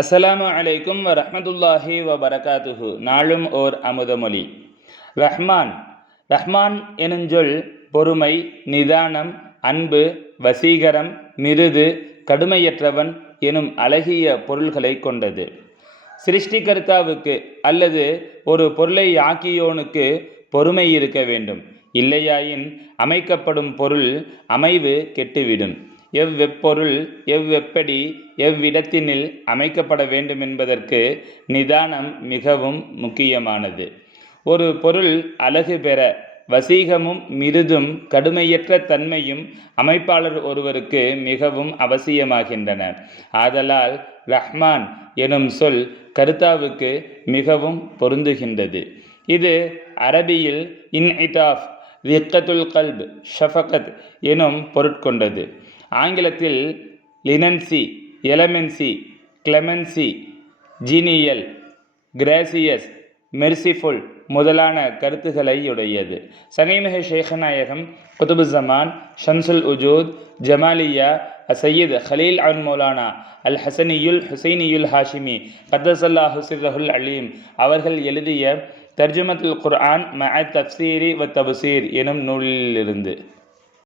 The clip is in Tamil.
அஸ்ஸலாமு அலைக்கும் ரஹமதுல்லாஹி ரஹ்மத்துல்லாஹி வ பரகாத்துஹு நாளும் ஓர் அமுதமொழி ரஹ்மான் ரஹ்மான் எனுஞ்சொல் பொறுமை நிதானம் அன்பு வசீகரம் மிருது கடுமையற்றவன் எனும் அழகிய பொருள்களை கொண்டது. சிருஷ்டிகர்த்தாவுக்கு அல்லது ஒரு பொருளை ஆக்கியோனுக்கு பொறுமை இருக்க வேண்டும். இல்லையாயின் அமைக்கப்படும் பொருள் அமைவு கெட்டுவிடும். எவ்வெப்பொருள் எவ்வெப்படி எவ்விடத்தினில் அமைக்கப்பட வேண்டும் என்பதற்கு நிதானம் மிகவும் முக்கியமானது. ஒரு பொருள் அழகு பெற வசீகமும் மிருதும் கடுமையற்ற தன்மையும் அமைப்பாளர் ஒருவருக்கு மிகவும் அவசியமாகின்றன. ஆதலால் ரஹ்மான் எனும் சொல் கருத்தாவுக்கு மிகவும் பொருந்துகின்றது. இது அரபியில் இன் இன்இட்டாஃப் ரிக்கத்துல் கல்ப் ஷஃபகத் எனும் பொருட்கொண்டது. ஆங்கிலத்தில் லினன்சி எலமென்சி கிளெமென்சி ஜீனியல் கிராசியஸ் மெர்சிஃபுல் முதலான கருத்துக்களை உடையது சனீமிக ஷேഖநாயகம் குதுபுசமான் ஷம்சுல் உஜூத் ஜமாலியா சையீத் ஹலீல் அன் மௌலானா அல் ஹசனியுல் ஹுசைனியுல் ஹாஷிமி கத்தசல்லா ஹுசிரஹுல் அலீம் அவர்கள் எழுதிய தர்ஜுமத்துல் குர்ஆன் மஅ தப்சீரி வ தபசீர் எனும் நூலிலிருந்து.